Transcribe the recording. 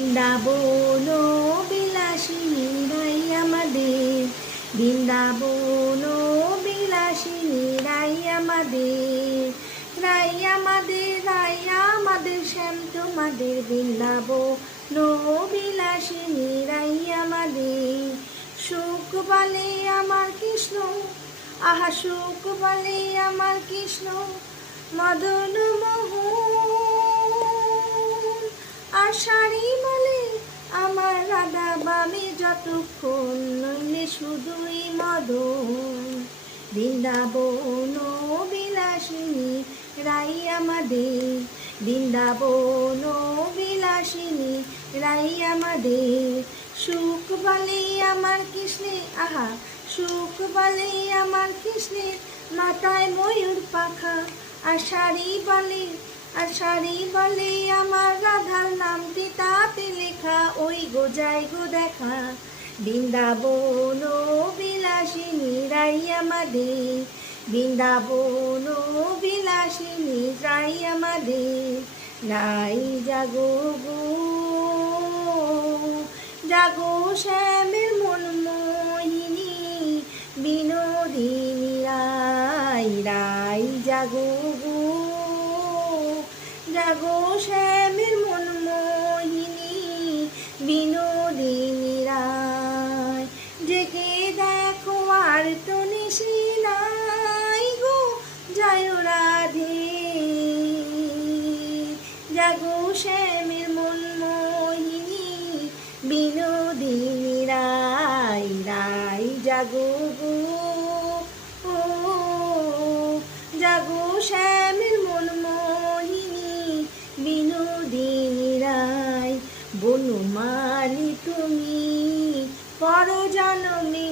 বৃন্দাবন বিলাসিনী রাই আমাদের, বৃন্দাবন বিলাসিনী রাই আমাদের, রাই আমাদের, রাই আমাদের, শ্যাম তোমাদের। বৃন্দাবন বিলাসিনী রাই আমাদের। সুখ বলে আমার কৃষ্ণ, আহা সুখ বলে আমার কৃষ্ণ, মদন মোহন। আর শাড়ি বলে আমার রাধা, বামে যতক্ষণ নইলে শুধুই মদন। বৃন্দাবন বিলাসিনী রাই আমাদের, বৃন্দাবন বিলাসিনী রাই আমাদের। সুখ বলে আমার কৃষ্ণে, আহা সুখ বলে আমার কৃষ্ণের মাথায় ময়ূর পাখা। আর শাড়ি বলে, আর শাড়ি বলে আমার রাধার নামটি তাতে লেখা, ওই গো যাই গো দেখা। বৃন্দাবন বিলাসিনী রাই আমাদের, বৃন্দাবন বিলাসিনী রাই আমাদের। রাই জাগো গো জাগো শ্যামের মন মোহিনী বিনোদিনী রাই, রাই জাগো গো জাগো শ্যামের মন মোহিনী বিনোদিনী রাই। জেগে দেখো আর তো নিশি নাই গো, জয় রাধে। জাগো শ্যামের মন মোহিনী বিনোদিনী রাই, রাই জাগো গো জাগো শ্যামের মন মোহিনী বিনোদিনী রাই। বনমালী তুমি পরজনমে